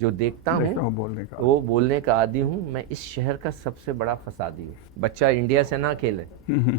जो देखता हूँ वो बोलने का आदी हूँ। मैं इस शहर का सबसे बड़ा फसादी हूँ। बच्चा इंडिया से ना खेले,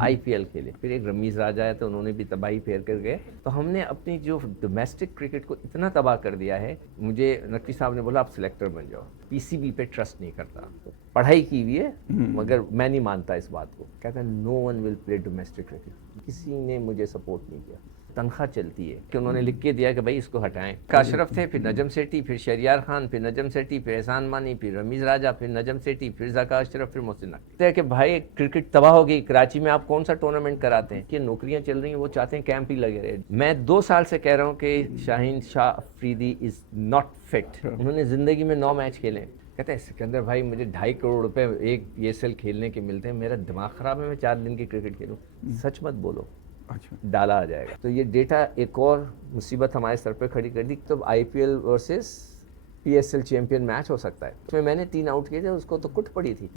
आईपीएल खेले। फिर एक रमीज राजा है तो उन्होंने भी तबाही फेर कर गए। तो हमने अपनी जो डोमेस्टिक क्रिकेट को इतना तबाह कर दिया है। मुझे नकवी साहब ने बोला आप सिलेक्टर बन जाओ, पीसीबी पे ट्रस्ट नहीं करता। पढ़ाई की हुई है मगर मैं नहीं मानता इस बात को। कहता है no one will play domestic cricket. किसी ने मुझे सपोर्ट नहीं किया। तनख्वाह चलती है कि उन्होंने लिख के दिया कि भाई इसको हटाएं। अशरफ थे, फिर नजम सेठी, फिर शहरियार खान, फिर नजम सेठी, फिर एहसान मानी, फिर रमीज राजा, फिर नजम सेठी, फिर ज़का अशरफ, फिर मोहसिन नकवी। कि भाई क्रिकेट तबाह हो गई। कराची में आप कौन सा टूर्नामेंट कराते हैं कि नौकरियां चल रही हैं, वो चाहते हैं कैंप ही लगे रहे। मैं 2 साल से कह रहा हूँ कि Shaheen Shah Afridi is not fit. उन्होंने जिंदगी में 9 मैच खेले। कहते हैं सिकंदर भाई मुझे 2.5 करोड़ रुपए एक PSL खेलने के मिलते हैं, मेरा दिमाग खराब है, मैं 4 दिन की क्रिकेट खेलूँ। सच मत बोलो, अच्छा डाला आ जाएगा। तो ये डेटा एक और मुसीबत हमारे सर पे खड़ी कर दी। तो IPL versus PSL champion match हो सकता है। उसमें मैंने 3 आउट किए थे, उसको तो कुट पड़ी थी।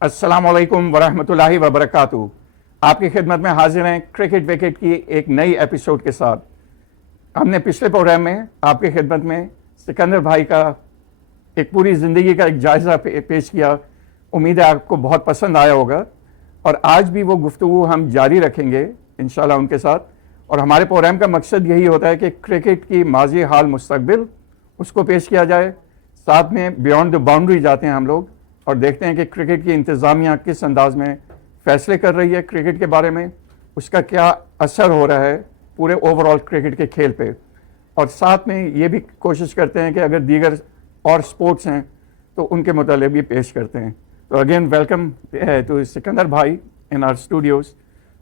अस्सलाम वालेकुम वरहमतुल्लाहि वबरकातुहू। आपकी खिदमत में हाजिर हैं क्रिकेट विकेट की एक नई एपिसोड के साथ। हमने पिछले प्रोग्राम में आपकी खिदमत में सिकंदर भाई का एक पूरी ज़िंदगी का एक जायज़ा पेश किया। उम्मीद है आपको बहुत पसंद आया होगा और आज भी वो गुफ्तगू हम जारी रखेंगे इंशाल्लाह उनके साथ। और हमारे प्रोग्राम का मकसद यही होता है कि क्रिकेट की माजी हाल मुस्तकबिल उसको पेश किया जाए। साथ में बियॉन्ड द बाउंड्री जाते हैं हम लोग और देखते हैं कि क्रिकेट की इंतज़ामिया किस अंदाज में फ़ैसले कर रही है क्रिकेट के बारे में, उसका क्या असर हो रहा है पूरे ओवरऑल क्रिकेट के खेल पे। और साथ में ये भी कोशिश करते हैं कि अगर दीगर और स्पोर्ट्स हैं तो उनके मुतालिक भी पेश करते हैं। तो अगेन वेलकम टू सिकंदर भाई इन आवर स्टूडियोज़।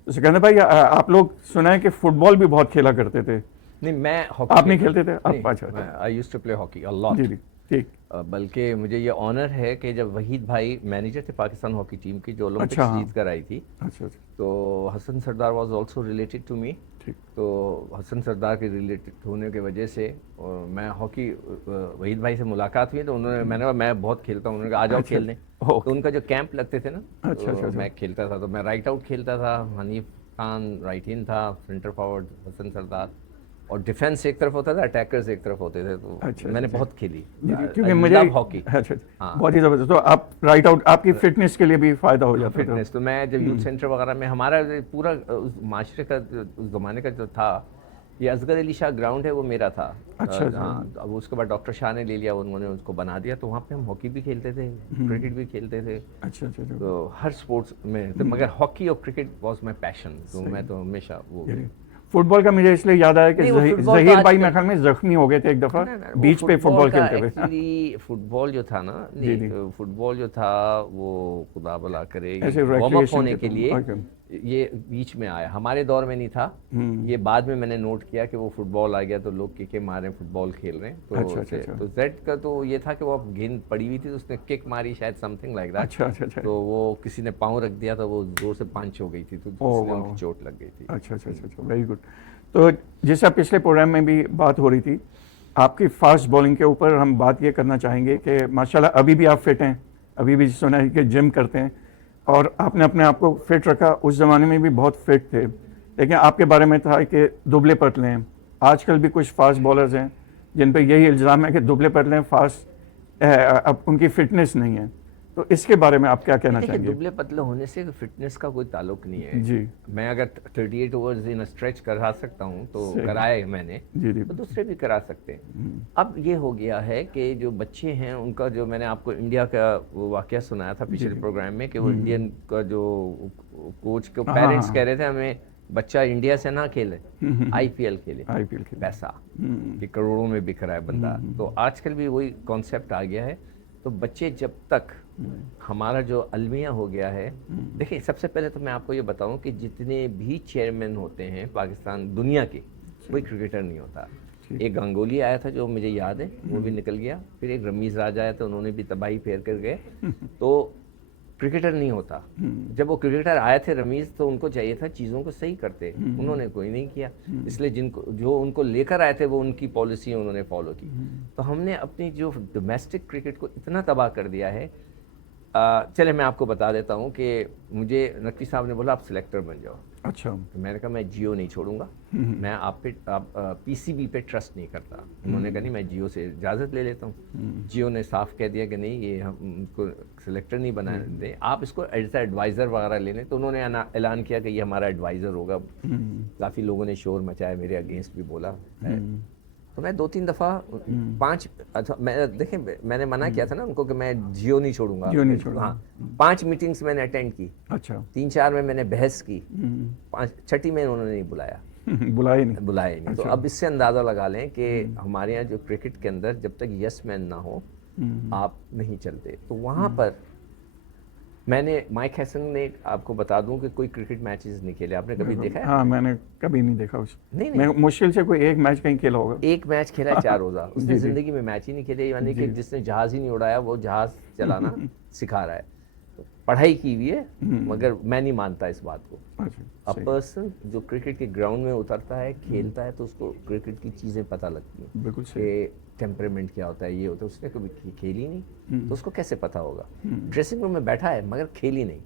तो सिकंदर भाई आप लोग सुना है कि फ़ुटबॉल भी बहुत खेला करते थे। नहीं, मैं हॉकी आप नहीं खेलते थे? आप अच्छा, I used to play hockey a lot. जी जी ठीक। बल्कि मुझे ये ऑनर है कि जब वहीद भाई मैनेजर थे पाकिस्तान हॉकी टीम की जो ओलंपिक्स अच्छा, जीत कर आई थी, अच्छा अच्छा तो Hasan Sardar was also related to me. ठीक। तो हसन सरदार के रिलेटेड होने की वजह से और मैं हॉकी वहीद भाई से मुलाकात हुई तो उन्होंने मैंने कहा मैं बहुत खेलता हूँ, उन्होंने कहा आ जाओ अच्छा खेलने। तो ओके। उनका जो कैंप लगते थे ना, अच्छा अच्छा तो अच्छा मैं खेलता था। तो मैं राइट आउट खेलता था, हनीफ खान राइट इन था, सेंटर फॉरवर्ड हसन सरदार, और डिफेंस एक तरफ होता था, अटैकर्स एक तरफ होते थे। तो अच्छा मैंने अच्छा बहुत खेली। क्योंकि आई मुझे लव हॉकी। अच्छा अच्छा, हाँ, बहुत ही ज़बरदस्त। तो आप राइट आउट आपकी फिटनेस के लिए भी फ़ायदा हो जाता था। फिटनेस तो मैं जब यूथ सेंटर वगैरह में हमारा पूरा उस माशरे का उस ज़माने का जो था, ये असगर अली शाह ग्राउंड है वो मेरा था। अच्छा अच्छा हाँ, अब उसके बाद डॉक्टर शाह ने ले लिया, उन्होंने उसको बना दिया। तो वहाँ पे हम हॉकी भी खेलते थे, क्रिकेट भी खेलते थे। अच्छा अच्छा अच्छा तो हर स्पोर्ट्स में तो, मगर हॉकी और क्रिकेट वॉज माई पैशन। तो मैं तो हमेशा वो ये फुटबॉल का मुझे इसलिए याद आया कि नहीं, वो फुटबॉल तो जहीर भाई मेरे आजकल ख्याल में जख्मी हो गए थे एक दफ़ा ना ना, वो बीच पे फुटबॉल फुटबॉल का खेलते हुए। एक्चुअली फुटबॉल जो था ना, जी जी, नहीं फुटबॉल जो था वो खुदा भला करे, ये ऐसे वार्म अप रिक्रिएशन होने के के तो लिए ओके। ये बीच में आया। हमारे दौर में नहीं था ये, बाद में मैंने नोट किया कि वो फुटबॉल आ गया तो लोग किके मारे हैं, फुटबॉल खेल रहे हैं। अच्छा अच्छा अच्छा तो जेड का तो ये था कि वो गेंद पड़ी हुई थी तो उसने किक मारी, शायद समथिंग लाइक दैट। अच्छा अच्छा अच्छा। तो वो किसी ने पाँव रख दिया तो वो जोर से पंच हो गई थी, तो ओह इसलिए उनकी वाह, चोट लग गई थी। अच्छा अच्छा अच्छा अच्छा, वेरी गुड। तो जैसा पिछले प्रोग्राम में भी बात हो रही थी आपकी फास्ट बॉलिंग के ऊपर, हम बात ये करना चाहेंगे कि माशाल्लाह अभी भी आप फिट हैं, अभी भी सुना है कि जिम करते हैं और आपने अपने आप को फिट रखा। उस ज़माने में भी बहुत फिट थे, लेकिन आपके बारे में था कि दुबले पतले हैं। आजकल भी कुछ फास्ट बॉलर्स हैं जिन पर यही इल्ज़ाम है कि दुबले पतले हैं, फास्ट अब उनकी फिटनेस नहीं है। तो इसके बारे में आप क्या कहना देखिए, चाहेंगे? दुबले पतले होने से फिटनेस का कोई ताल्लुक नहीं है। जी मैं अगर 38 ओवर्स इन स्ट्रेच करा सकता हूँ तो सही। कराए मैंने, जी जी तो दूसरे भी करा सकते हैं। अब ये हो गया है कि जो बच्चे हैं उनका, जो मैंने आपको इंडिया का वो वाकया सुनाया था जी पिछले जी प्रोग्राम में, कि वो इंडियन का जो कोच के हाँ हाँ पेरेंट्स कह हाँ रहे थे हमें बच्चा इंडिया से ना खेले, आईपीएल खेले। IPL खेल। पैसा कि करोड़ों में बिक रहा है बंदा। तो आजकल भी वही कॉन्सेप्ट आ गया है। तो बच्चे जब तक, हमारा जो अलमिया हो गया है, देखिए सबसे पहले तो मैं आपको ये बताऊं कि जितने भी चेयरमैन होते हैं पाकिस्तान दुनिया के, कोई क्रिकेटर नहीं होता। एक गांगुली आया था जो मुझे याद है, वो भी निकल गया। फिर एक रमीज राजा आया तो उन्होंने भी तबाही फेर कर गए। तो क्रिकेटर नहीं होता। जब वो क्रिकेटर आए थे रमीज, तो उनको चाहिए था चीज़ों को सही करते, उन्होंने कोई नहीं किया। इसलिए जिनको जो उनको लेकर आए थे वो उनकी पॉलिसी उन्होंने फॉलो की। तो हमने अपनी जो डोमेस्टिक क्रिकेट को इतना तबाह कर दिया है। चले मैं आपको बता देता हूँ कि मुझे नकवी साहब ने बोला आप सिलेक्टर बन जाओ। अच्छा। तो मैंने कहा मैं जियो नहीं छोड़ूंगा, मैं आप पीसीबी पे ट्रस्ट नहीं करता। उन्होंने कहा नहीं, मैं जियो से इजाज़त ले लेता हूँ। जियो ने साफ कह दिया कि नहीं, ये हम इसको सिलेक्टर नहीं बना दे, आप इसको एज एडवाइज़र वगैरह ले लें। तो उन्होंने ऐलान किया कि ये हमारा एडवाइज़र होगा। काफ़ी लोगों ने शोर मचाया, मेरे अगेंस्ट भी बोला। तो मैं 2-3 दफ़ा 5 अच्छा, मैं देखें, मैंने मना किया था ना उनको कि मैं जियो नहीं छोड़ूंगा। जियो नहीं छोड़ूंगा। हाँ, 5 मीटिंग्स मैंने अटेंड की। अच्छा। 3-4 में मैंने बहस की, 6ठी में उन्होंने नहीं बुलाया। बुलाए नहीं। बुलाए नहीं। तो अब इससे अंदाज़ा लगा लें कि हमारे यहाँ जो क्रिकेट के अंदर जब तक यस मैन ना हो आप नहीं चलते। तो वहाँ पर मैंने माइक हैसन ने, आपको बता दूं कि कोई क्रिकेट मैचेस नहीं खेले। आपने कभी देखा है? हाँ, मैंने कभी नहीं देखा उसे। नहीं, मैं मुश्किल से कोई एक मैच कहीं खेला होगा। एक मैच खेला है 4 रोज़ा। उसने ज़िंदगी में मैच ही नहीं खेले। यानी कि जिसने जहाज़ ही नहीं उड़ाया वो जहाज़ चलाना सिखा रहा है। तो पढ़ाई की हुई है, मगर मैं नहीं मानता इस बात को। अ पर्सन जो क्रिकेट के ग्राउंड में उतरता है, खेलता है, तो उसको क्रिकेट की चीज़ें पता लगती हैं। बिल्कुल सही। कि टेम्परामेंट क्या होता है, ये होता है। उसने कभी खेली नहीं, तो उसको कैसे पता होगा? ड्रेसिंग रूम में बैठा है मगर खेली नहीं।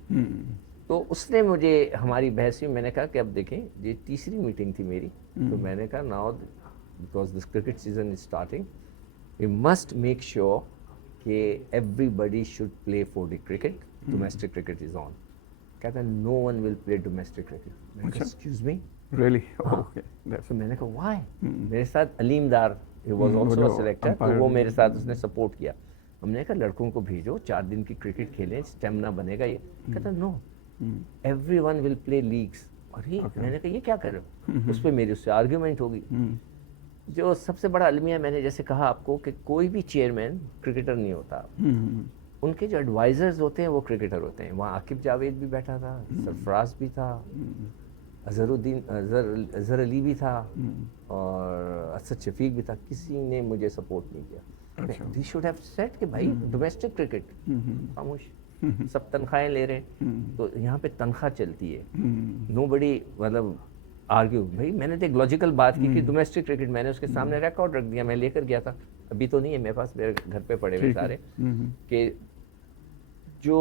तो उसने मुझे, हमारी बहस में मैंने कहा कि अब देखें, ये तीसरी मीटिंग थी मेरी। तो मैंने कहा now because this cricket season is starting, we must make sure कि everybody should play for the cricket. Domestic cricket is on. कहता है no one will play domestic cricket. Excuse me, really? Okay. तो मैंने कहा why? मेरे साथ अलीम डार, he was also a selector, तो वो मेरे साथ उसने सपोर्ट किया। हमने कहा लड़कों को भेजो, 4 दिन की क्रिकेट खेलें, स्टेमिना बनेगा। ये कहता no, everyone will play leagues. अरे मैंने कहा ये क्या कर रहे हो? उस पर मेरी उससे आर्ग्यूमेंट होगी। जो सबसे बड़ा अलमिया, मैंने जैसे कहा आपको कि कोई भी चेयरमैन क्रिकेटर नहीं होता। उनके जो एडवाइजर्स होते हैं वो क्रिकेटर होते हैं। वहाँ आकिब जावेद भी बैठा था, सरफराज भी था, अजहर अली भी था, और असद शफीक भी था। किसी ने मुझे सपोर्ट नहीं किया। दी शुड हैव सेड कि भाई डोमेस्टिक क्रिकेट, खामोश, सब तनख्वाहें ले रहे हैं, तो यहाँ पे तनख्वाह चलती है। नोबडी मतलब आर्ग्यू। भाई मैंने तो एक लॉजिकल बात की कि डोमेस्टिक क्रिकेट, मैंने उसके सामने रिकॉर्ड रख दिया, मैं लेकर गया था, अभी तो नहीं है मेरे पास, मेरे घर पे पड़े हुए सारे, कि जो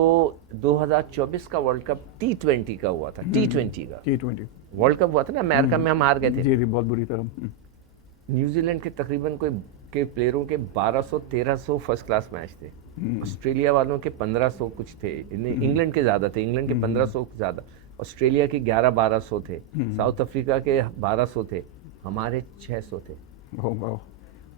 2024 का वर्ल्ड कप T20 का हुआ था, T20 वर्ल्ड कप हुआ था ना अमेरिका में, हम हार गए थे। जी, बहुत बुरी तरह। न्यूजीलैंड के तकरीबन कोई के प्लेयरों के 1200-1300 फर्स्ट क्लास मैच थे। ऑस्ट्रेलिया वालों के 1500 कुछ थे। इंग्लैंड के ज़्यादा थे, इंग्लैंड के 1500 ज़्यादा, ऑस्ट्रेलिया के 11-1200 थे, साउथ अफ्रीका के 1200 थे, हमारे 600 थे।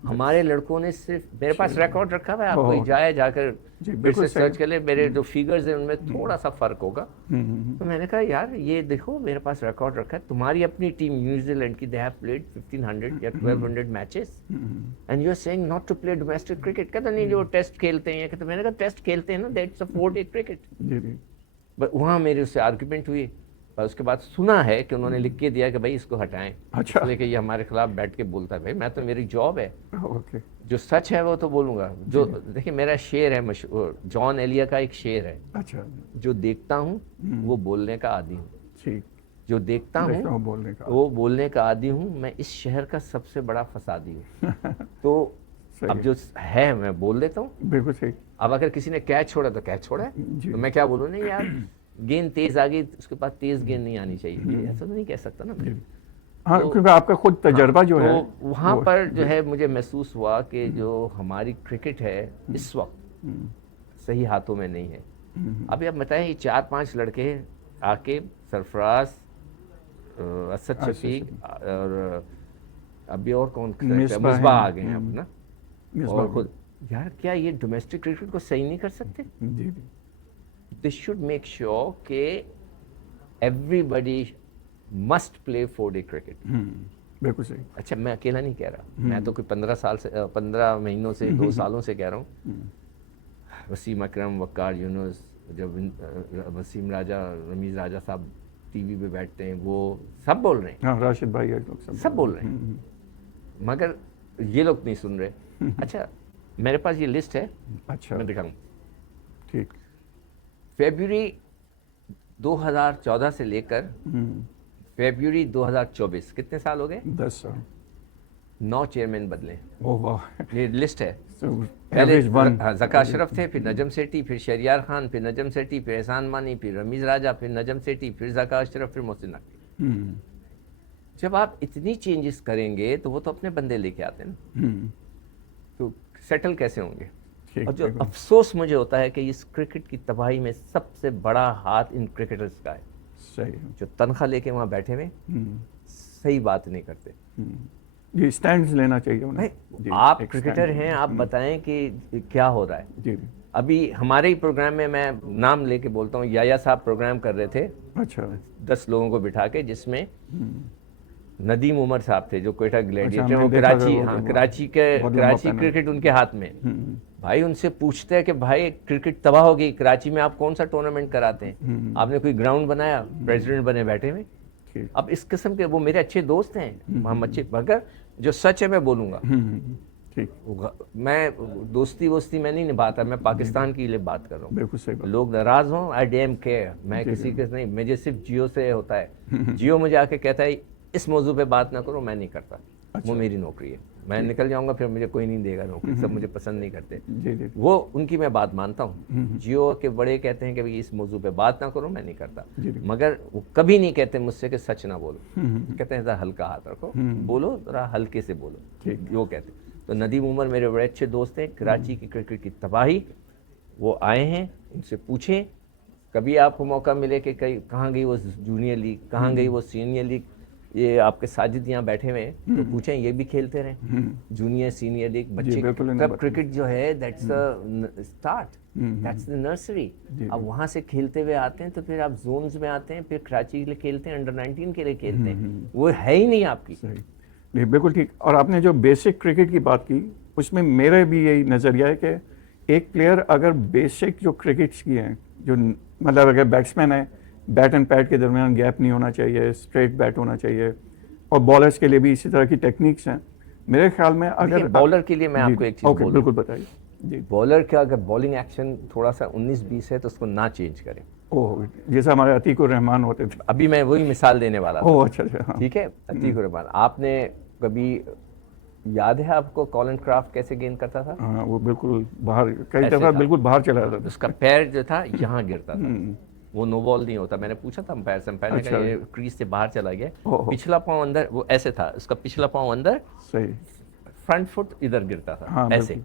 हमारे लड़कों ने सिर्फ, मेरे पास रिकॉर्ड रखा हुआ है, आप कोई जाए जाकर फिर से सर्च कर ले, मेरे जो फिगर्स हैं उनमें थोड़ा सा फर्क होगा। तो मैंने कहा यार ये देखो मेरे पास रिकॉर्ड रखा है, तुम्हारी अपनी टीम न्यूजीलैंड की, दे हैव प्लेड 1500 या 1200 matches and you are saying not to play domestic cricket. कहता नहीं जो टेस्ट खेलते हैं, कहते मैंने कहा टेस्ट खेलते हैं ना, दैट्स अ 4-डे क्रिकेट। बट वहाँ मेरे उससे आर्ग्यूमेंट हुई, और उसके बाद सुना है कि उन्होंने लिख के दिया कि भाई इसको हटाएं। अच्छा। इसलिए कि ये हमारे खिलाफ बैठ के बोलता है। भाई मैं तो, मेरी जॉब है, ओके, जो सच है वो तो बोलूँगा। जो देखिए मेरा शेर है मशहूर, जॉन एलिया का एक शेर है, अच्छा, जो देखता हूँ वो बोलने का आदी हूँ। ठीक, जो देखता हूँ वो बोलने का आदी हूँ। मैं इस शहर का सबसे बड़ा फसादी हूँ। तो अब जो है मैं बोल देता हूँ। बिल्कुल सही। अब अगर किसी ने कैच छोड़ा तो कैच छोड़ा है, तो मैं क्या बोलूँ? नहीं यार गेंद तेज आ गई, उसके बाद तेज गेंद नहीं आनी चाहिए, ऐसा तो नहीं कह सकता ना। हाँ, क्योंकि आपका खुद तजर्बा जो है, तो वहाँ पर जो है मुझे महसूस हुआ कि जो हमारी क्रिकेट है इस वक्त सही हाथों में नहीं है। अभी आप बताएं, ये 4-5 लड़के आके, सरफराज, असद शफीक और अभी और कौन, मिसबा आ गए हैं अपना, और खुद यार क्या ये डोमेस्टिक क्रिकेट को सही नहीं कर सकते? They should make sure कि everybody must play 4-day cricket। बिल्कुल सही। अच्छा, मैं अकेला नहीं कह रहा, मैं तो कोई 15 महीनों से 2 सालों से कह रहा हूँ। वसीम अकरम, वक्कार यूनुस, जब वसीम राजा, रमीज़ राजा साहब टीवी पे बैठते हैं, वो सब बोल रहे हैं। हाँ, राशिद भाई सब बोल रहे हैं, मगर ये लोग नहीं सुन रहे। अच्छा, मेरे पास ये लिस्ट है, अच्छा, मैं दिखाऊँ? ठीक। फरवरी 2014 से लेकर फरवरी 2024 कितने साल हो गए? 10 साल। 9 चेयरमैन बदले। ओह वाह। ये लिस्ट है। So, पहले average one। ज़का अशरफ थे, फिर नजम सेठी, फिर शहरियार खान, फिर नजम सेठी, फिर एहसान मानी, फिर रमीज राजा, फिर नजम सेठी, फिर ज़का अशरफ, फिर मोहसिन नकवी। जब आप इतनी चेंजेस करेंगे तो वो तो अपने बंदे लेके आते हैं ना, तो सेटल कैसे होंगे? ठीक, और जो बिल्कुल। अफसोस मुझे होता है कि इस क्रिकेट की तबाही में सबसे बड़ा हाथ इन क्रिकेटर्स का है, सही। जो तनख्वाह लेके वहाँ बैठे हुए सही बात नहीं करते। जी, स्टैंड्स लेना चाहिए उन्हें। भाई, जी, आप एक क्रिकेटर stand। हैं, आप बताएं कि क्या हो रहा है। जी। अभी हमारे ही प्रोग्राम में, मैं नाम लेके बोलता हूँ, याया साहब प्रोग्राम कर रहे थे अच्छा। 10 लोगों को बिठा के, जिसमें नदीम उमर साहब थे जो कोयटा ग्लैडिएटर, मैंने वो देखा था कराची, वो, हाँ, वो कराची बहुत लंबा कराची पैनल। क्रिकेट उनके हाथ में। भाई उनसे पूछते हैं कि भाई क्रिकेट तबाह हो गई कराची में, आप कौन सा टूर्नामेंट कराते हैं? आपने कोई ग्राउंड बनाया? प्रेसिडेंट बने बैठे में। ठीक। अब इस किस्म के, वो मेरे अच्छे दोस्त हैं मोहम्मद चिप, मगर जो सच है मैं बोलूँगा। ठीक। मैं दोस्ती वोस्ती मैं नहीं निभाता, मैं पाकिस्तान के लिए बात कर रहा हूँ। बिल्कुल सही बात। लोग नाराज हों, आई डैम केयर, मैं किसी के नहीं, मुझे सिर्फ जियो से होता है। जियो मुझे आके कहता है इस मौजू पे बात ना करो, मैं नहीं करता। अच्छा। वो मेरी नौकरी है, मैं निकल जाऊंगा, फिर मुझे कोई नहीं देगा नौकरी, सब मुझे पसंद नहीं करते। जी जी। वो उनकी मैं बात मानता हूँ। जियो के बड़े कहते हैं कि भाई इस मौजू पे बात ना करो, मैं नहीं करता। जी जी। मगर वो कभी नहीं कहते मुझसे कि सच ना बोलो, कहते हैं ज़रा हल्का हाथ रखो, बोलो ज़रा हल्के से बोलो, ठीक। वो कहते हैं। तो नदीम उमर मेरे बड़े अच्छे दोस्त हैं, कराची की क्रिकेट की तबाही, वो आए हैं, उनसे पूछें कभी आपको मौका मिले कि कहाँ गई वो जूनियर लीग, कहाँ गई वो सीनियर लीग। ये आपके साजिद यहाँ बैठे हुए हैं, तो पूछें ये भी खेलते रहे जूनियर सीनियर लीग। बच्चे कब क्रिकेट जो है that's the start, that's the nursery. अब वहाँ से खेलते हुए आते हैं, तो फिर आप जोन्स में आते हैं, फिर कराची के लिए खेलते हैं, अंडर 19 के लिए खेलते हैं, वो है ही नहीं आपकी। सही, नहीं बिल्कुल ठीक। और आपने जो बेसिक क्रिकेट की बात की, उसमें मेरा भी यही नज़रिया है कि एक प्लेयर अगर बेसिक जो क्रिकेट्स की हैं, जो मतलब अगर बैट्समैन है, बैट एंड पैड के दरमियान गैप नहीं होना चाहिए, स्ट्रेट बैट होना चाहिए, और बॉलर्स के लिए भी इसी तरह की टेक्निक्स हैं मेरे ख्याल में। अगर बॉलर के लिए मैं आपको एक चीज़ बोलूं, बिल्कुल बताइए जी। बॉलर का अगर बॉलिंग एक्शन थोड़ा सा 19-20 है तो उसको ना चेंज करें। ओह, जैसे हमारे अतीकुर रहमान होते थे। अभी मैं वही मिसाल देने वाला था। ओह अच्छा अच्छा, हाँ। ठीक है, अतीकुर रहमान, आपने कभी याद है आपको कॉलिन क्राफ्ट कैसे गेंद करता था? हाँ, वो बिल्कुल बाहर, कई दफ़ा बिल्कुल बाहर चला जाता था। उसका पैर जो था यहाँ गिरता था, वो नो बॉल नहीं होता। मैंने पूछा था अंपायर से, अंपायर ने कहा ये क्रीज से बाहर चला गया, पिछला पाँव अंदर, वो ऐसे था, उसका पिछला पाँव अंदर, सही, फ्रंट फुट इधर गिरता था। हाँ, ऐसे।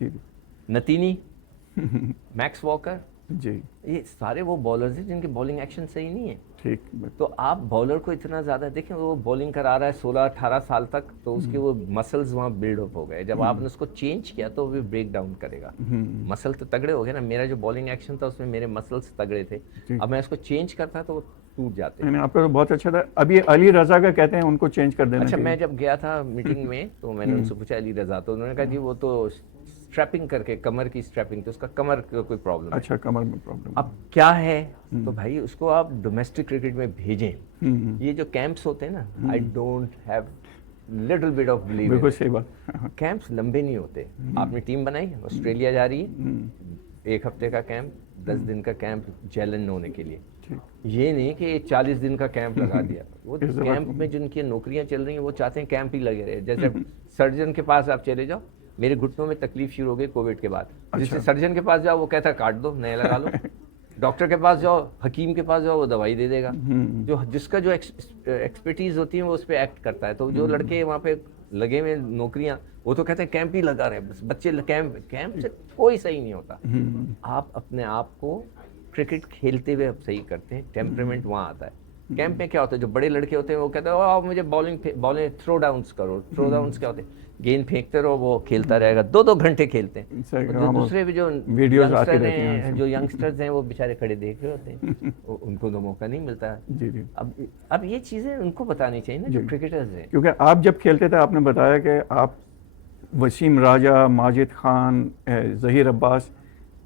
जी। नतीनी, मैक्स वॉकर, जी, ये सारे वो बॉलर्स हैं जिनकी बॉलिंग एक्शन सही नहीं है। ठीक। तो आप बॉलर को इतना ज़्यादा देखें, वो बॉलिंग करा रहा है 16-18 साल तक, तो उसके वो मसल्स वहाँ बिल्डअप हो गए। जब आपने उसको चेंज किया तो वो ब्रेक डाउन करेगा। मसल तो तगड़े हो गए ना, मेरा जो बॉलिंग एक्शन था उसमें मेरे मसल्स तगड़े थे, अब मैं उसको चेंज करता तो वो टूट जाते। नहीं, आपका तो बहुत अच्छा था। अब ये अली रजा का कहते हैं उनको चेंज कर देना। अच्छा, चाहिए। मैं जब गया था मीटिंग में तो मैंने उनसे पूछा अली रजा, तो उन्होंने कहा जी वो तो स्ट्रैपिंग करके, कमर की स्ट्रैपिंग, तो उसका कमर का कोई प्रॉब्लम अच्छा, कमर में प्रॉब्लम। अब क्या है, तो भाई उसको आप डोमेस्टिक क्रिकेट में भेजें। ये जो कैंप्स होते हैं ना, I don't have little bit of believe. बिल्कुल सही बात। कैंप्स लंबे नहीं होते। आपने टीम बनाई, ऑस्ट्रेलिया जा रही है, 1 हफ्ते का कैंप, 10 दिन का कैंप जैलन होने के लिए। ये नहीं कि 40 दिन का कैंप लगा दिया। वो कैंप में जिनकी नौकरियां चल रही हैं वो चाहते हैं कैंप ही लगे रहे। जैसे सर्जन के पास आप चले जाओ, मेरे घुटनों में तकलीफ शुरू हो गई कोविड के बाद। जिससे सर्जन के पास जाओ वो कहता है काट दो, नया लगा लो। डॉक्टर के पास जाओ, हकीम के पास जाओ, वो दवाई दे देगा। जो जिसका जो एक्सपर्टीज होती है वो उस पर एक्ट करता है। तो जो लड़के वहाँ पे लगे हुए नौकरियां, वो तो कहते हैं कैंप ही लगा रहे, बस बच्चे कैंप से कोई सही नहीं होता। आप अपने आप को क्रिकेट खेलते हुए अब सही करते हैं, टेम्परामेंट वहाँ आता है। कैंप में क्या होता है, जो बड़े लड़के होते हैं वो कहते हैं आओ मुझे बॉलिंग थ्रो डाउन्स करो। थ्रो डाउन्स क्या होते हैं, गेंद फेंकते रहो, वो खेलता रहेगा, 2-2 घंटे खेलते हैं। जो दूसरे भी जो यंगस्टर हैं, जो यंगस्टर्स हैं, वो बेचारे खड़े देख रहे होते हैं, उनको तो मौका नहीं मिलता है। जी जी। अब ये चीज़ें उनको बतानी चाहिए ना, जो क्रिकेटर्स हैं। क्योंकि आप जब खेलते थे, आपने बताया कि आप वसीम राजा, माजिद खान, जहीर अब्बास,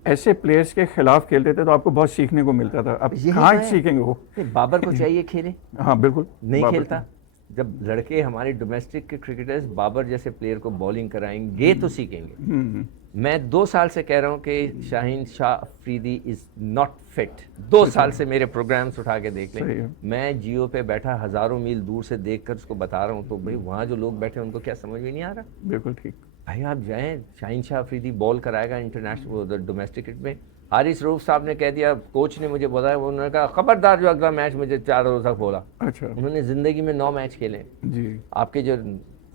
ऐसे प्लेयर्स के खिलाफ खेलते थे, तो आपको बहुत सीखने को मिलता था। अब कहाँ सीखेंगे वो? बाबर को चाहिए खेले, हाँ बिल्कुल, नहीं खेलता। जब लड़के हमारे डोमेस्टिक के क्रिकेटर्स बाबर जैसे प्लेयर को बॉलिंग कराएंगे तो सीखेंगे। मैं 2 साल से कह रहा हूँ कि Shaheen Shah Afridi is not fit. 2 साल से मेरे प्रोग्राम्स उठा के देख लें, मैं जियो पे बैठा हजारों मील दूर से देखकर उसको बता रहा हूँ, तो भाई वहाँ जो लोग बैठे हैं उनको क्या समझ में नहीं आ रहा? बिल्कुल ठीक। भाई आप जाएं, शाहीन शाह अफरीदी बॉल कराएगा इंटरनेशनल डोमेस्टिक क्रिकेट में। हारिस रऊफ साहब ने कह दिया, कोच ने मुझे बताया, उन्होंने कहा खबरदार जो अगला मैच मुझे 4 रोज़ा खोला। अच्छा। उन्होंने ज़िंदगी में 9 मैच खेले जी। आपके जो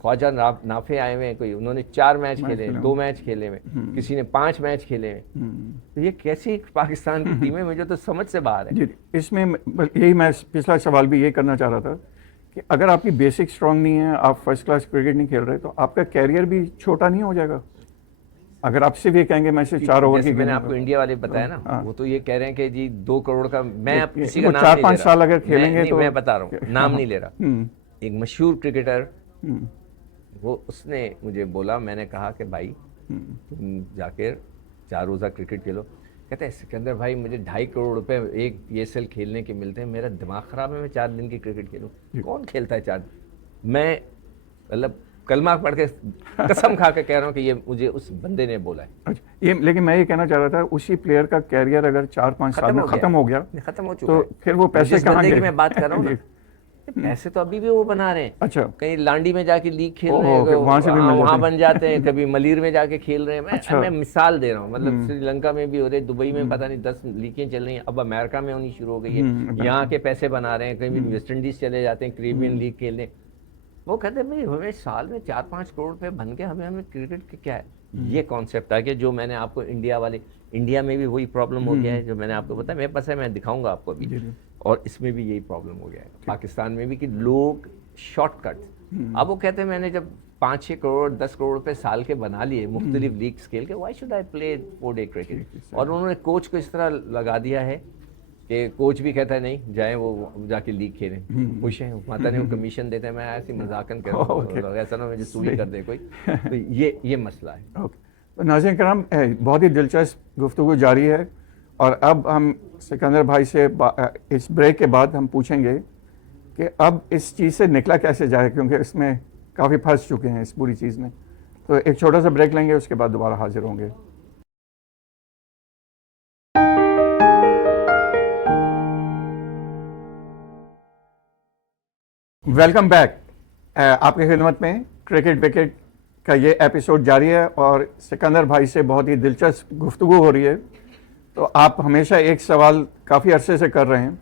ख्वाजा नाफे आए हुए हैं, कोई उन्होंने 4 मैच खेले, 2 मैच खेले में, किसी ने 5 मैच खेले में। तो ये कैसी पाकिस्तान की टीम है, मुझे तो समझ से बाहर है। जी, इसमें यही मैं पिछला सवाल भी ये करना चाह रहा था कि अगर आपकी बेसिक स्ट्रांग नहीं है, आप फर्स्ट क्लास क्रिकेट नहीं खेल रहे, तो आपका कैरियर भी छोटा नहीं हो जाएगा? अगर आप सिर्फ ये कहेंगे मैं सिर्फ 4 ओवर की, मैंने आपको इंडिया वाले बताया ना, वो तो ये कह रहे हैं कि जी 2 करोड़ का, मैं अब किसी का नाम 4-5 साल अगर खेलेंगे तो मैं बता रहा हूँ, नाम नहीं ले रहा। एक मशहूर क्रिकेटर, वो उसने मुझे बोला, मैंने कहा कि भाई तुम जाकर 4 रोज़ा क्रिकेट खेलो। कहते हैं सिकंदर भाई मुझे 2.5 करोड़ रुपए एक PSL खेलने के मिलते हैं, मेरा दिमाग ख़राब है, मैं 4 दिन की क्रिकेट खेलूँ? कौन खेलता है 4? मैं मतलब कलमा पढ़ के कसम खा के कह रहा हूँ कि ये मुझे उस बंदे ने बोला है। अच्छा, ये लेकिन मैं ये कहना चाह रहा था, उसी प्लेयर का कैरियर अगर 4-5 साल में खत्म हो गया तो फिर वो पैसे कहाँ गए? मैं बात कर रहा हूँ ना, पैसे तो अभी भी वो बना रहे हैं। अच्छा। कहीं लांडी में जाके लीग खेल रहे हैं, वहाँ बन जाते हैं, कभी मलीर में जाके खेल रहे हैं। मैं मिसाल दे रहा हूँ, मतलब श्रीलंका में भी हो रहे, दुबई में पता नहीं 10 लीगें चल रही हैं, अब अमेरिका में होनी शुरू हो गई है, यहाँ के पैसे बना रहे हैं, कहीं वेस्ट इंडीज चले जाते हैं कैरेबियन लीग खेलने। वो कहते हैं भाई हमें साल में 4-5 करोड़ रुपए बन के हमें क्रिकेट के क्या है? ये कॉन्सेप्ट आ गया जो मैंने आपको इंडिया में भी वही प्रॉब्लम हो गया है जो मैंने आपको बताया। मेरे पास है, मैं दिखाऊंगा आपको अभी, और इसमें भी यही प्रॉब्लम हो गया है पाकिस्तान में भी कि लोग शॉर्टकट। अब वो कहते हैं मैंने जब 5-6 करोड़ 10 करोड़ रुपए साल के बना लिए मुख्तलिफ लीग खेल के, why should I play 4 day cricket? और उन्होंने कोच को इस तरह लगा दिया है कि कोच भी कहता है नहीं जाए वो जाके लीग खेलें, खुश हैं, माता ने वो कमीशन देते हैं। मैं ऐसी मजाकन कर रहा हूँ, ऐसा ना मुझे सुई कर दे कोई। तो ये मसला है। तो नाज़रीन करम, बहुत ही दिलचस्प गुफ्तगू जारी है, और अब हम सिकंदर भाई से इस ब्रेक के बाद हम पूछेंगे कि अब इस चीज़ से निकला कैसे जाए, क्योंकि इसमें काफ़ी फंस चुके हैं इस पूरी चीज़ में। तो एक छोटा सा ब्रेक लेंगे, उसके बाद दोबारा हाजिर होंगे। Welcome back. आपकी खिदमत में क्रिकेट विकेट का ये एपिसोड जारी है, और सिकंदर भाई से बहुत ही दिलचस्प गुफ्तगू हो रही है। तो आप हमेशा एक सवाल काफ़ी अरसे से कर रहे हैं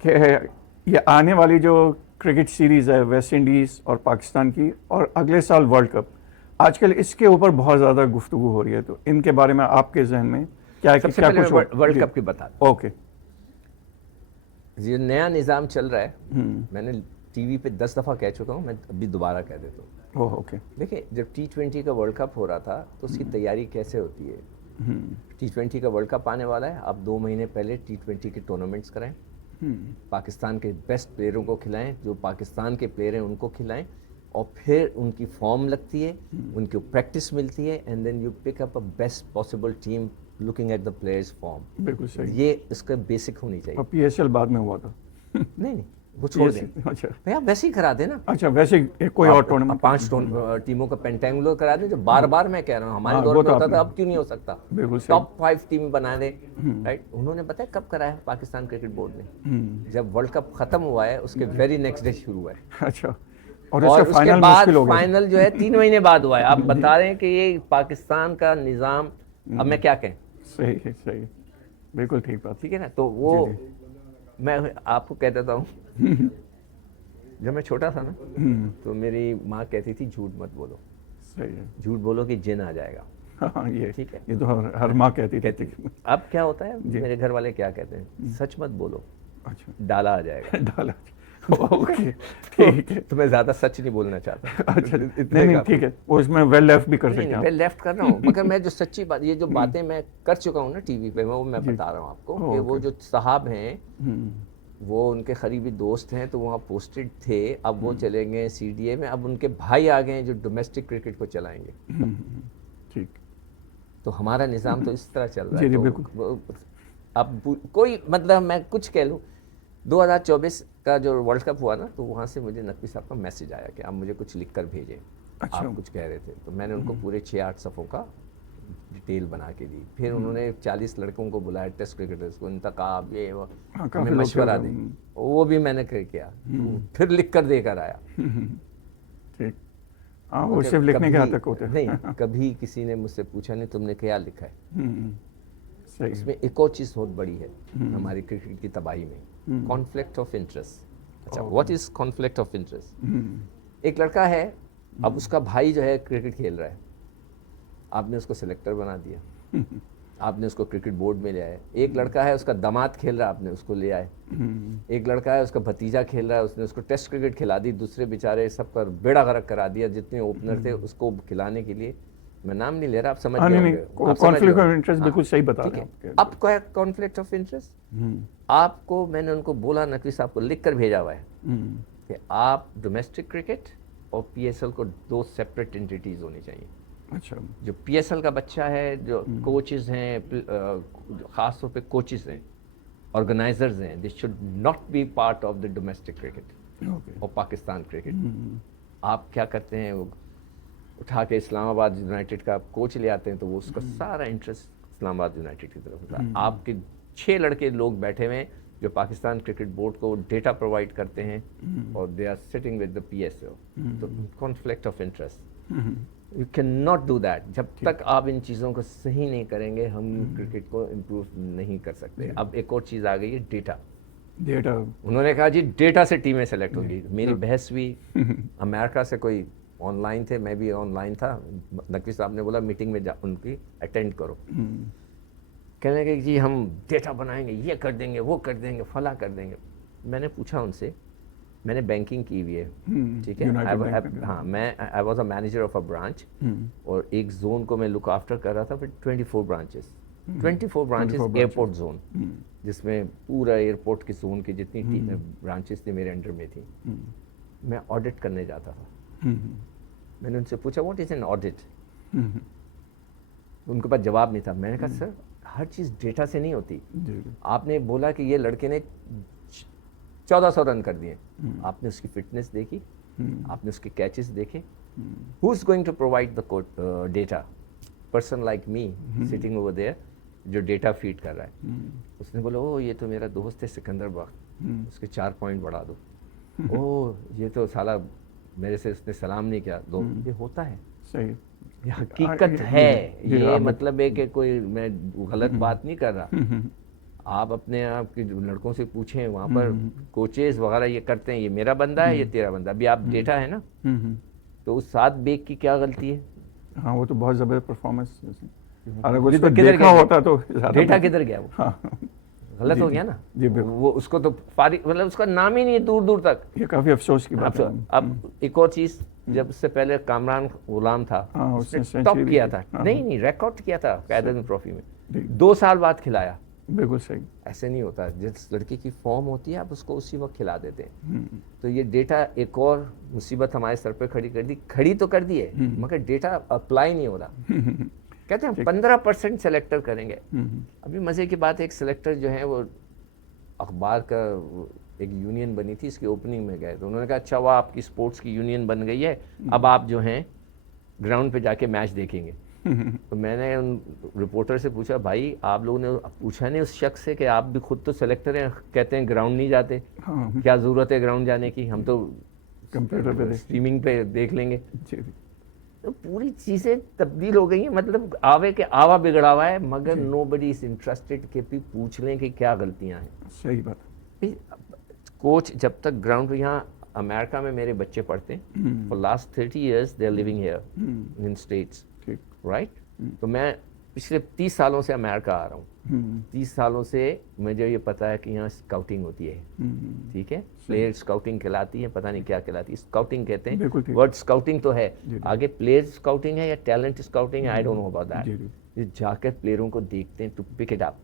कि ये आने वाली जो क्रिकेट सीरीज़ है वेस्ट इंडीज़ और पाकिस्तान की, और अगले साल वर्ल्ड कप, आजकल इसके ऊपर बहुत ज़्यादा गुफ्तगू हो रही है, तो इनके बारे में आपके जहन में क्या सबसे क्या पहले कुछ वर्ल्ड कप की बता। ओके। ये नया निज़ाम चल रहा है, मैंने टीवी पे 10 दफ़ा कह चुका हूँ, मैं अभी दोबारा कह देता हूँ। ओके। देखिए जब T20 का वर्ल्ड कप हो रहा था तो उसकी तैयारी कैसे होती है? T20 का वर्ल्ड कप आने वाला है, आप 2 महीने पहले T20 के टूर्नामेंट्स कराएं, पाकिस्तान के बेस्ट प्लेयरों को खिलाएं, जो पाकिस्तान के प्लेयर हैं उनको खिलाएं, और फिर उनकी फॉर्म लगती है, उनको प्रैक्टिस मिलती है, and then you pick up a best possible team looking at the players form. बिल्कुल सही। ये इसका बेसिक होनी चाहिए। और PSL बाद में हुआ था। नहीं वो छोड़ दें। अच्छा भैया वैसे ही करा देना। अच्छा, वैसे एक कोई और टूर्नामेंट 5 टीमों का पेंटेंगुलर करा दें, जो बार बार मैं कह रहा हूँ हमारे दौर में होता था, अब क्यों नहीं हो सकता? बिल्कुल टॉप 5 टीम बना दे, राइट? उन्होंने बताया कब कराया पाकिस्तान क्रिकेट बोर्ड ने, जब वर्ल्ड कप खत्म हुआ है उसके वेरी नेक्स्ट डे शुरू हुआ है। अच्छा, और उसके बाद फाइनल जो है 3 महीने बाद हुआ है। आप बता रहे हैं कि ये पाकिस्तान का निज़ाम, अब मैं क्या कहें? सही है, सही है, बिल्कुल ठीक बात। ठीक है ना? तो वो मैं आपको कह देता हूँ, जब मैं छोटा था ना तो मेरी माँ कहती थी झूठ मत बोलो। सही है। झूठ बोलो कि जिन आ जाएगा। हाँ, ये ठीक है, ये तो हर माँ कहती थी। अब क्या होता है, मेरे घर वाले क्या कहते हैं, सच मत बोलो, अच्छा, डाला आ जाएगा। डाला, ओके, ठीक है। तो मैं ज्यादा सच नहीं बोलना चाहता। अच्छा, नहीं ठीक है, वो इसमें वेल लेफ्ट भी कर सकते हैं। मैं लेफ्ट कर रहा हूँ, मगर मैं जो सच्ची बात, ये जो बातें मैं कर चुका हूँ ना टीवी पे, वो मैं बता रहा हूँ आपको कि वो जो साहब हैं वो उनके करीबी दोस्त हैं, तो वहाँ पोस्टेड थे, अब वो चले गए CDA में, अब उनके भाई आ गए हैं जो डोमेस्टिक क्रिकेट को चलाएंगे। ठीक। तो हमारा निज़ाम तो इस तरह चल रहा जी, है। बिल्कुल। अब कोई मतलब मैं कुछ कह लूँ, 2024 का जो वर्ल्ड कप हुआ ना, तो वहाँ से मुझे नकवी साहब का मैसेज आया कि आप मुझे कुछ लिख कर भेजें। अच्छा। आप कुछ कह रहे थे, तो मैंने उनको पूरे 6-8 सफ़ों का डिटेल बना के दी। फिर उन्होंने 40 लड़कों को बुलाया, टेस्ट क्रिकेटर्स को, इंतखाब ये वो, हाँ, काफी हमें लोग मशवरा थे। दें, वो भी मैंने किया। फिर लिख कर देकर आया। ठीक। हाँ, वो मगर सिर्फ लिखने के कभी- हद तक होते हैं। नहीं, कभी किसी ने मुझसे पूछा नहीं तुमने क्या लिखा है। सही। उसमें एक और चीज़ बहुत बड़ी है हमारी क्रिकेट की तबाही में, कॉन्फ्लिक्ट ऑफ इंटरेस्ट। अच्छा, what is conflict of interest? एक लड़का है, अब उसका भाई जो है क्रिकेट खेल रहा है, आपने उसको सिलेक्टर बना दिया, आपने उसको क्रिकेट बोर्ड में ले आए। एक लड़का है, उसका दामाद खेल रहा है, आपने उसको ले आए। एक लड़का है, उसका भतीजा खेल रहा है, उसने उसको टेस्ट क्रिकेट खिला दी। दूसरे बेचारे सबका बेड़ा गर्क करा दिया, जितने ओपनर थे उसको खिलाने के लिए। मैं नाम नहीं ले रहा, आप समझ हाँ, गए नहीं, होंगे। नहीं, आप समझ conflict गए of होंगे। interest हाँ, बिल्कुल सही बता ठीक रहे है। हैं आप। अब क्या कॉन्फ्लिक्ट ऑफ इंटरेस्ट? आपको, मैंने उनको बोला, नकवी साहब को लिख कर भेजा हुआ है कि आप डोमेस्टिक क्रिकेट और पीएसएल को 2 सेपरेट एंटिटीज होनी चाहिए। अच्छा। जो पीएसएल का बच्चा है, जो कोचेस हैं, ख़ास तौर पे कोचेस हैं, ऑर्गेनाइजर्स हैं, this should not be part of the domestic cricket okay. और पाकिस्तान क्रिकेट। आप क्या करते हैं, वो उठा के इस्लामाबाद यूनाइटेड का कोच ले आते हैं, तो वो उसका सारा इंटरेस्ट इस्लामाबाद यूनाइटेड की तरफ होता है। आपके 6 लड़के लोग बैठे हुए हैं जो पाकिस्तान क्रिकेट बोर्ड को डेटा प्रोवाइड करते हैं, और they are sitting with the PSL. तो conflict of interest, you can not do that. जब तक आप इन चीज़ों को सही नहीं करेंगे, हम क्रिकेट को इम्प्रूव नहीं कर सकते। अब एक और चीज़ आ गई है, डेटा। डेटा। उन्होंने कहा जी डेटा से टीमें सेलेक्ट होंगी। मेरी बहस हुई, अमेरिका से कोई ऑनलाइन थे, मैं भी ऑनलाइन था। नकवी साहब ने बोला मीटिंग में जा, उनकी अटेंड करो। कहने लगे जी हम डेटा बनाएंगे, ये कर देंगे, वो कर देंगे, फला कर देंगे। मैंने पूछा उनसे, मैंने बैंकिंग की हुई है, ठीक है, हाँ, मैं I was a manager of a branch, और एक जोन को मैं लुक आफ्टर कर रहा था, फिर 24 ब्रांचेस 24 ब्रांचेस एयरपोर्ट जोन, जिसमें पूरा एयरपोर्ट के जोन की जितनी ब्रांचेस थी मेरे अंडर में थी। मैं ऑडिट करने जाता था। मैंने उनसे पूछा व्हाट इज एन ऑडिट? उनके पास जवाब नहीं था। मैंने कहा सर, हर चीज़ डेटा से नहीं होती। आपने बोला कि ये लड़के ने 1400 रन कर दिए, आपने उसकी फिटनेस देखी, आपने उसके कैचेस देखे। Who is going to provide the data? Person like me sitting over there, जो डेटा फीड कर रहा है। उसने बोला ओ ये तो मेरा दोस्त है सिकंदर बख्श, उसके 4 पॉइंट बढ़ा दो। ओ ये तो साला मेरे से उसने सलाम नहीं किया, दो। ये होता है, सही। ये हकीकत है। ये मतलब है कि कोई मैं गलत बात नहीं कर रहा। आप अपने आप के जो लड़कों से पूछें, वहाँ पर कोचेस वगैरह ये करते हैं, ये मेरा बंदा है, ये तेरा बंदा। अभी आप डेटा है ना, तो उस 7 बेग की क्या गलती है? हाँ, वो तो बहुत ज़बरदस्त परफॉर्मेंस। अगर तो उसको किधर देखा गया? होता तो डेटा किधर गया? वो हाँ, गलत हो गया ना। वो उसको तो मतलब उसका नाम ही नहीं है दूर दूर तक। ये काफ़ी अफसोस की बात है। अब एक और चीज़, जब से पहले कामरान गुलाम था, हाँ, उसने टॉप किया था। नहीं, रिकॉर्ड किया था कायदे ट्रॉफी में, 2 साल बाद खिलाया। बिल्कुल सही। ऐसे नहीं होता। जिस लड़की की फॉर्म होती है, आप उसको उसी वक्त खिला देते हैं। तो ये डेटा एक और मुसीबत हमारे सर पे खड़ी तो कर दी है, मगर डेटा अप्लाई नहीं हो रहा। कहते हैं 15% सेलेक्टर करेंगे। अभी मज़े की बात है, एक सेलेक्टर जो है वो अखबार का एक यूनियन बनी थी, इसकी ओपनिंग में गए तो उन्होंने कहा अच्छा वाह आपकी स्पोर्ट्स की यूनियन बन गई है, अब आप जो हैं ग्राउंड पे जाके मैच देखेंगे। तो मैंने उन रिपोर्टर से पूछा भाई आप लोगों ने पूछा नहीं उस शख्स से कि आप भी खुद तो सेलेक्टर हैं, कहते हैं ग्राउंड नहीं जाते, क्या ज़रूरत है ग्राउंड जाने की, हम तो कंप्यूटर पे स्ट्रीमिंग पे देख लेंगे। तो पूरी चीज़ें तब्दील हो गई हैं। मतलब आवे के आवा बिगड़ा हुआ है, मगर नोबडी इज इंटरेस्टेड कि भी पूछ लें कि क्या गलतियां हैं। सही बात। कोच जब तक ग्राउंड पे, यहाँ अमेरिका में मेरे बच्चे पढ़ते हैं, for last 30 years they are living here in States, right. तो मैं पिछले 30 सालों से अमेरिका आ रहा हूँ। 30 सालों से मुझे ये पता है कि यहाँ स्काउटिंग होती है, ठीक है। प्लेयर स्काउटिंग कहलाती है, पता नहीं क्या कहलाती है, स्काउटिंग कहते हैं। वर्ड स्काउटिंग तो है, आगे प्लेयर स्काउटिंग है या टैलेंट स्काउटिंग है, I don't know about that. ये जाकर प्लेयरों को देखते हैं, to pick it up.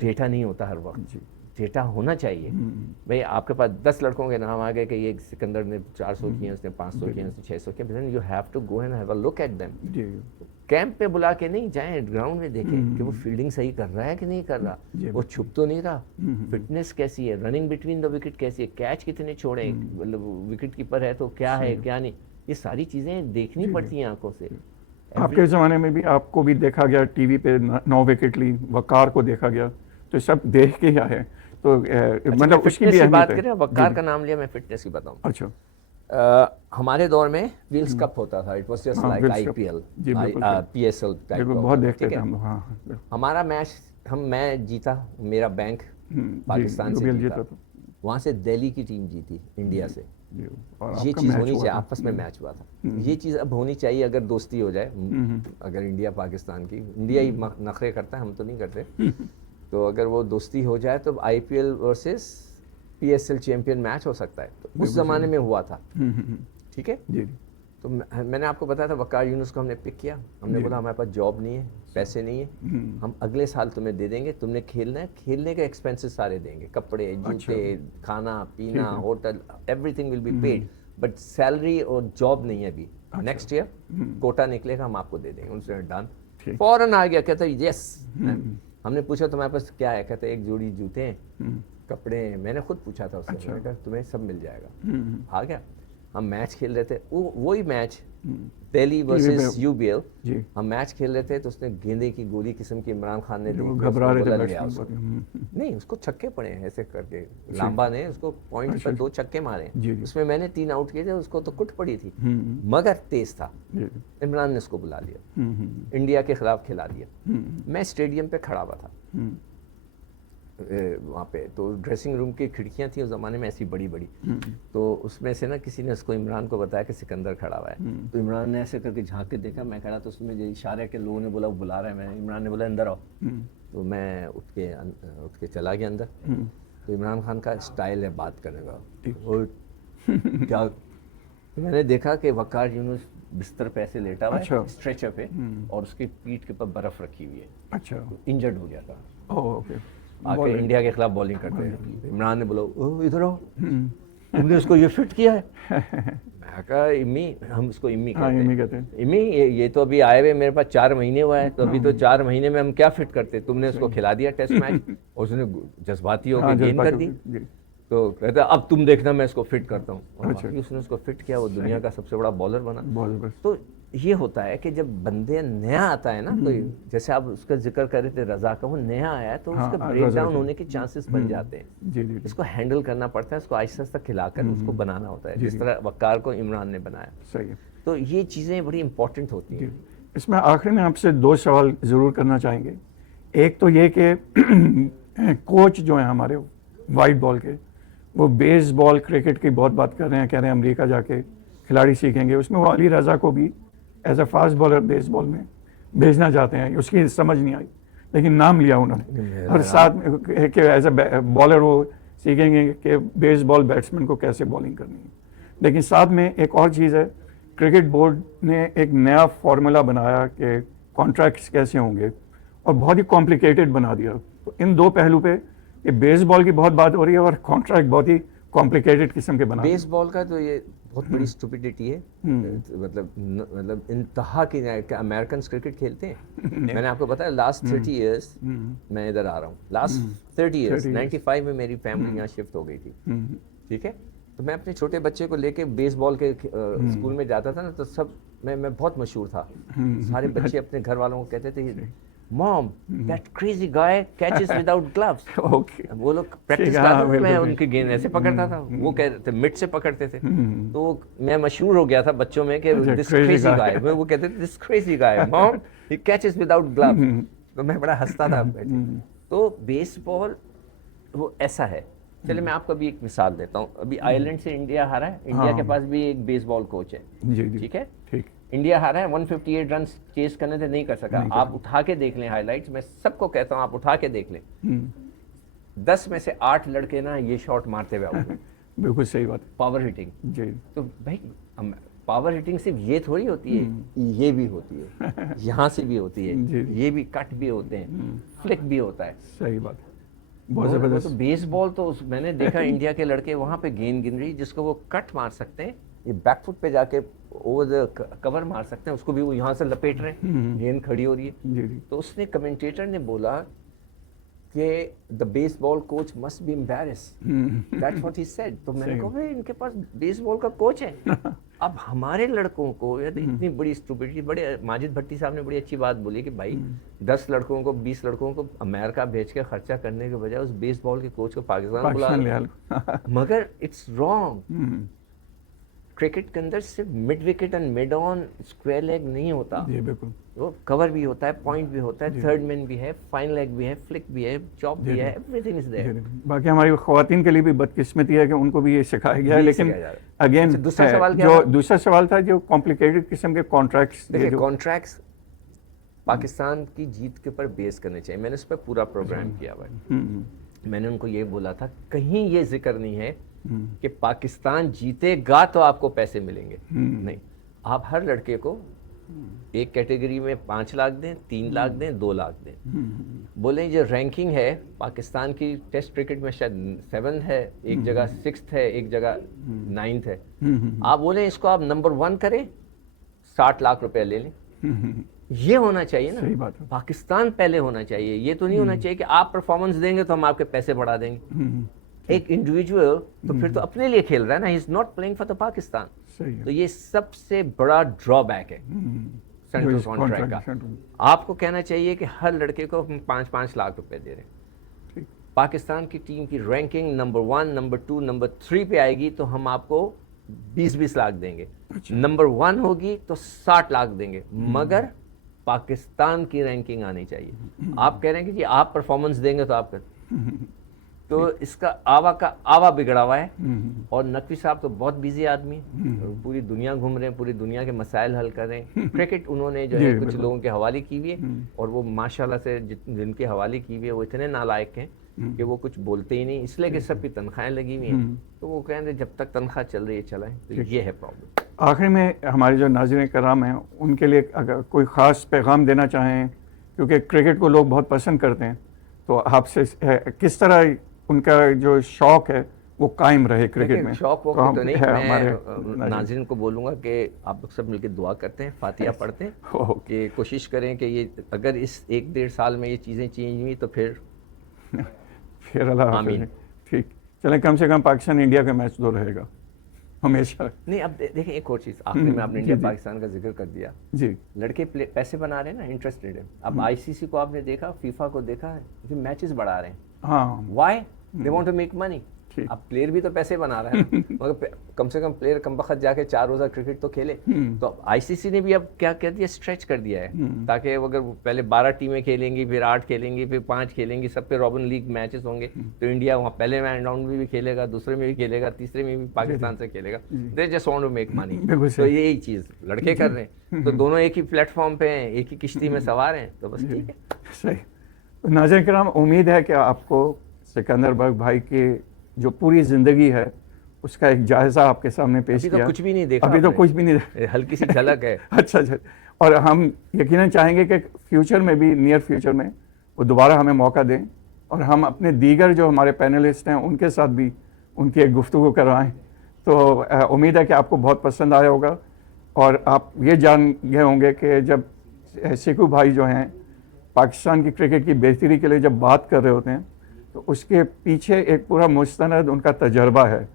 Data नहीं होता हर वक्त, डेटा होना चाहिए। भाई आपके पास 10 लड़कों के नाम आ गए कि ये सिकंदर ने 400 किए, उसने 500 किए, उसने 600 किए, you have to go and have a look at them. Camp पे बुला के नहीं, जाएं ग्राउंड में देखें कि वो फील्डिंग सही कर रहा है कि नहीं कर रहा, वो छुप तो नहीं रहा, फिटनेस कैसी है, रनिंग बिटवीन द विकेट कैसी है, कैच कितने छोड़े, मतलब विकेट कीपर है तो क्या है क्या नहीं, ये सारी चीजें देखनी पड़ती हैं आंखों से। आपके ज़माने में भी आपको भी देखा गया टीवी पे 9 विकेट ली, वकार को देखा गया, तो सब देख के आए, तो मतलब उसकी भी बात अहमियत करें, है। वकार का नाम लिया, मैं फिटनेस की बताऊं। अच्छा, हमारे दौर में विल्स कप होता था, इट वाज जस्ट हाँ, लाइक Wills Cup। आईपीएल, जी, बिल्कुल, पीएसएल टाइप बिल्कुल का बहुत होता था, देखते ठीक थे है? हम लोग, हाँ हाँ, हमारा मैच मैं जीता, मेरा बैंक पाकिस्तान से UBL जीता, जीता था। वहाँ से दिल्ली की टीम जीती इंडिया से। जी, और ये आपका चीज़ मैच होनी हुआ चाहिए, था। आपस में मैच हुआ था, ये चीज़ अब होनी चाहिए अगर दोस्ती हो जाए। अगर इंडिया पाकिस्तान की, इंडिया ही नखरे करता है, हम तो नहीं करते, तो अगर वो दोस्ती हो जाए तो IPL versus PSL champion match हो सकता है, तो उस जमाने में हुआ था, ठीक है? जी, तो मैंने आपको बताया था वकार यूनुस को हमने पिक किया, हमने बोला हमारे पास जॉब नहीं है, पैसे नहीं है, हम अगले साल तुम्हें दे देंगे, तुमने खेलना है, खेलने के एक्सपेंसेस सारे देंगे, कपड़े, जूते, खाना पीना, hotel, everything will be paid, but salary और जॉब नहीं है अभी, नेक्स्ट ईयर कोटा निकलेगा, हम आपको दे देंगे। उनसे डन, फौरन आ गया, कहता यस। हमने पूछा तुम्हारे पास क्या है, कहते एक जोड़ी जूते हैं, कपड़े हैं, मैंने खुद पूछा था उससे, मैंने कहा तुम्हें सब मिल जाएगा। आ गया, हम मैच खेल रहे थे, वही मैच दिल्ली वर्सेस यूबीएल, हम मैच खेल रहे थे, तो उसने गेंदे की गोली किस्म की इमरान खान ने दी, घबरा रहे थे लिया उसको, नहीं उसको छक्के पड़े हैं ऐसे करके, लांबा ने उसको पॉइंट पर 2 छक्के मारे, उसमें मैंने 3 आउट किए थे, उसको तो कुट पड़ी थी, मगर तेज था, इमरान ने उसको बुला लिया, इंडिया के खिलाफ खिला दिया। मैं स्टेडियम पे खड़ा हुआ था वहाँ पे, तो ड्रेसिंग रूम की खिड़कियाँ थी उस ज़माने में ऐसी बड़ी बड़ी, तो उसमें से ना किसी ने उसको इमरान को बताया कि सिकंदर खड़ा हुआ है, तो इमरान ने ऐसे करके झांक के देखा, मैं खड़ा, तो उसमें जो इशारे के लोगों ने बोला वो बुला रहा है, मैं, इमरान ने बोला अंदर आओ, तो मैं उठ के चला गया अंदर। तो इमरान खान का स्टाइल है बात करने का, और क्या, तो मैंने देखा कि वकार यूनुस बिस्तर पे ऐसे लेटा हुआ है, स्ट्रेचर पे, और उसकी पीठ के ऊपर बर्फ रखी हुई है, अच्छा, इंजर्ड हो गया था, ओके, आके इंडिया के खिलाफ बॉलिंग करते हैं। इमरान ने बोला ओ इधर आओ, तुमने उसको ये फिट किया है? मैं कहा इम्मी, हम उसको इम्मी कहते हैं, इम्मी ये तो अभी आए हुए मेरे पास 4 महीने हुआ है, तो अभी तो 4 महीने में हम क्या फिट करते, तुमने उसको खिला दिया टेस्ट मैच, और उसने जज्बाती होकर गेंद कर दी, तो कहता अब तुम देखना मैं इसको फिट करता हूँ, और उसने उसको फिट किया, वो दुनिया का सबसे बड़ा बॉलर बना। तो ये होता है कि जब बंदे नया आता है ना कोई, जैसे आप उसका जिक्र कर रहे थे रजा का, वो नया आया है तो उसका ब्रेक डाउन होने के चांसेस बन जाते हैं, इसको हैंडल करना पड़ता है, उसको आहिस्ता आहिस्ता खिलाकर उसको बनाना होता है, जिस तरह वकार को इमरान ने बनाया। सही है, तो ये चीज़ें बड़ी इंपॉर्टेंट होती हैं। इसमें आखिरी में आपसे 2 सवाल ज़रूर करना चाहेंगे। एक तो ये कि कोच जो हैं हमारे वाइट बॉल के, वो बेसबॉल क्रिकेट की बहुत बात कर रहे हैं, कह रहे हैं अमेरिका जाके खिलाड़ी सीखेंगे, उसमें वो अली रज़ा को भी as a fast bowler baseball में भेजना चाहते हैं, उसकी समझ नहीं आई, लेकिन नाम लिया उन्होंने, और साथ में कि एज अ बॉलर वो सीखेंगे कि बेसबॉल बैट्समैन को कैसे बॉलिंग करनी है। लेकिन साथ में एक और चीज़ है, क्रिकेट बोर्ड ने एक नया फार्मूला बनाया कि कॉन्ट्रैक्ट्स कैसे होंगे, और बहुत ही कॉम्प्लिकेटेड बना दिया। तो इन 2 पहलू पे ये बेसबॉल की बहुत बात हो रही है, और कॉन्ट्रैक्ट बहुत ही कॉम्प्लिकेटेड किस्म के बना। बेसबॉल का तो ये बहुत बड़ी स्टुपिडिटी है, मतलब इंतहा की, अमेरिकन क्रिकेट खेलते हैं। मैंने आपको बताया लास्ट 30 इयर्स मैं इधर आ रहा हूँ, लास्ट 30 इयर्स 95 में मेरी फैमिली यहाँ शिफ्ट हो गई थी, ठीक है, तो मैं अपने छोटे बच्चे को लेके बेसबॉल के स्कूल में जाता था ना, तो सब मैं बहुत मशहूर था, सारे बच्चे अपने घर वालों को कहते थे mom that crazy guy catches without gloves, वो लोग प्रैक्टिस करते थे, मैं उनकी गेंद ऐसे पकड़ता था, वो कहते थे मिड से पकड़ते थे, तो मैं मशहूर हो गया था बच्चों में कि दिस क्रेजी गाय, वो कहते थे this crazy guy mom he catches without gloves, तो मैं बड़ा हंसता था। तो बेसबॉल वो ऐसा है। चलिए मैं आपको अभी एक मिसाल देता हूँ, अभी आयरलैंड से इंडिया हारा है, इंडिया के पास भी एक बेसबॉल कोच है, ठीक है, ठीक, इंडिया हारा है, 158 रन चेस करने से नहीं कर सका, आप उठा के देख लें हाइलाइट्स, मैं सबको कहता हूँ आप उठा के देख लें, 10 में से 8 लड़के ना ये शॉट मारते हुए आउट। बिल्कुल सही बात, पावर हिटिंग जी, तो भाई पावर हिटिंग सिर्फ ये थोड़ी होती है, ये भी होती है, यहाँ से भी होती है, ये भी कट भी होते हैं, फ्लिक भी होता है, सही बात, बहुत जबरदस्त। तो बेसबॉल तो मैंने देखा इंडिया के लड़के वहाँ पे गेंद गिन रही जिसको वो कट मार सकते हैं, ये बैकफुट पे जाके ओवर द कवर मार सकते हैं, उसको भी वो यहाँ से लपेट रहे हैं, गेंद खड़ी हो रही है। जी जी तो उसने कमेंटेटर ने बोला कि the baseball coach must be embarrassed, that's what he said. तो मैंने कहा भाई इनके पास बेसबॉल का कोच है। अब हमारे लड़कों को यार इतनी बड़ी स्टूपिडिटी, बड़े माजिद भट्टी साहब ने बड़ी अच्छी बात बोली कि भाई 10 लड़कों को 20 लड़कों को अमेरिका भेज के खर्चा करने के बजाय उस बेसबॉल के कोच को पाकिस्तान बुला लो। मगर इट्स रॉन्ग। क्रिकेट के अंदर सिर्फ mid wicket and mid on square leg नहीं होता, जी बिल्कुल, वो कवर भी होता है, पॉइंट भी होता है, थर्ड मैन भी है, फाइन लेग भी है, फ्लिक भी है, चॉप भी है, एवरीथिंग इज देयर। बाकी हमारी ख्वातीन के लिए भी बदकिस्मती है कि उनको भी ये सिखाया गया है। लेकिन अगेन दूसरा सवाल क्या जो था? दूसरा सवाल था जो कॉम्प्लिकेटेड किस्म के कॉन्ट्रैक्ट्स, देखिए कॉन्ट्रैक्ट्स पाकिस्तान की जीत के ऊपर बेस करने चाहिए। मैंने उस पर पूरा प्रोग्राम किया हुआ है। मैंने उनको ये बोला था कहीं ये जिक्र नहीं है कि पाकिस्तान जीतेगा तो आपको पैसे मिलेंगे, नहीं, आप हर लड़के को एक कैटेगरी में 5 लाख दें, 3 लाख दें, 2 लाख दें। बोले जो रैंकिंग है पाकिस्तान की टेस्ट क्रिकेट में शायद 7 है, एक जगह 6th है, एक जगह 9th है। आप बोले इसको आप नंबर 1 करें, 60 लाख रुपए ले लें। ये होना चाहिए ना, सही बात है। पाकिस्तान पहले होना चाहिए। ये तो नहीं होना चाहिए कि आप परफॉर्मेंस देंगे तो हम आपके पैसे बढ़ा देंगे। एक इंडिविजुअल तो फिर तो अपने लिए खेल रहा है ना, he is not playing for the Pakistan. सही है। तो ये सबसे बड़ा ड्रॉबैक है सेंट्रल कॉन्ट्रैक्ट का। आपको कहना चाहिए कि हर लड़के को हम 5-5 लाख रुपए दे रहे हैं। पाकिस्तान की टीम की रैंकिंग नंबर 1, नंबर 2, नंबर 3 पे आएगी तो हम आपको 20-20 लाख देंगे। नंबर 1 होगी तो 60 लाख देंगे, मगर पाकिस्तान की रैंकिंग आनी चाहिए। आप कह रहे हैं कि जी आप परफॉर्मेंस देंगे तो आप कर, तो इसका आवा बिगड़ा हुआ है। और नकवी साहब तो बहुत बिजी आदमी है, पूरी दुनिया घूम रहे हैं, पूरी दुनिया के मसाइल हल कर रहे हैं। क्रिकेट उन्होंने जो है कुछ लोगों के हवाले की हुई है, और वो माशाल्लाह से जिनके हवाले की हुई है वो इतने नालायक हैं कि वो कुछ बोलते ही नहीं, इसलिए कि सबकी तनख्वाहें लगी हुई हैं। तो वो कह रहे हैं जब तक तनख्वाह चल रही है चलाएं। तो ये है प्रॉब्लम। आखिर में हमारे जो नाज़रीन कराम हैं उनके लिए अगर कोई ख़ास पैगाम देना चाहें, क्योंकि क्रिकेट को लोग बहुत पसंद करते हैं, तो आपसे किस तरह उनका जो शौक़ है वो कायम रहे क्रिकेट में? शौक़ वो तो नहीं, मैं नाज़रीन को बोलूँगा कि आप लोग सब मिलकर दुआ करते हैं, फातिहा पढ़ते हैं, कि कोशिश करें कि ये अगर इस 1-1.5 साल में ये चीज़ें चेंज हुई तो फिर अल्लाह हाफ़िज़। ठीक, चलें, कम से कम पाकिस्तान इंडिया का मैच 2 रहेगा हमेशा। नहीं, अब देखें एक और चीज़, आखिर में आपने इंडिया पाकिस्तान का जिक्र कर दिया जी। लड़के पैसे बना रहे हैं ना, इंटरेस्टेड है। अब आईसीसी को आपने देखा, फीफा को देखा, ये मैचेस बढ़ा रहे हैं। हाँ, why? They want to make money. अब प्लेयर भी तो पैसे बना रहा है, मगर कम से कम प्लेयर कम वक्त जाके 4 रोज़ा क्रिकेट तो खेले। तो आईसीसी ने भी अब क्या कर दिया, स्ट्रेच कर दिया है, ताकि अगर पहले 12 टीमें खेलेंगी, फिर 8 खेलेंगी, फिर 5 खेलेंगी, सब पे रॉबिन लीग मैचेस होंगे, तो इंडिया वहाँ पहले राउंड में भी खेलेगा, दूसरे में भी खेलेगा, तीसरे में भी पाकिस्तान से खेलेगा। They just want to make money. तो यही चीज़ लड़के कर रहे हैं, तो दोनों एक ही प्लेटफॉर्म पे हैं, एक ही किश्ती में सवार हैं, तो बस ठीक है। सही। नाज़रीन किराम, उम्मीद है कि आपको सिकंदर बख्श भाई की जो पूरी ज़िंदगी है उसका एक जायज़ा आपके सामने पेश किया। अभी तो कुछ भी नहीं देखा, अभी तो कुछ भी नहीं, हल्की सी झलक है। अच्छा, और हम यकीनन चाहेंगे कि फ्यूचर में भी, नियर फ्यूचर में वो दोबारा हमें मौका दें और हम अपने दीगर जो हमारे पैनलिस्ट हैं उनके साथ भी उनकी एक गुफ्तगू करवाएं। तो उम्मीद है कि आपको बहुत पसंद आया होगा, और आप ये जान गए होंगे कि जब सिकू भाई जो हैं पाकिस्तान की क्रिकेट की बेहतरी के लिए जब बात कर रहे होते हैं तो उसके पीछे एक पूरा मुस्तनद उनका तजर्बा है,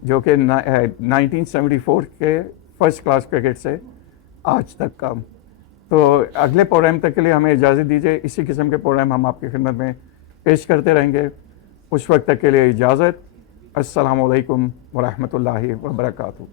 जो कि 1974 के फर्स्ट क्लास क्रिकेट से आज तक का। तो अगले प्रोग्राम तक के लिए हमें इजाज़त दीजिए। इसी किस्म के प्रोग्राम हम आपकी खिदमत में पेश करते रहेंगे। उस वक्त तक के लिए इजाज़त। अस्सलामु अलैकुम व रहमतुल्लाहि व बरकातुहू।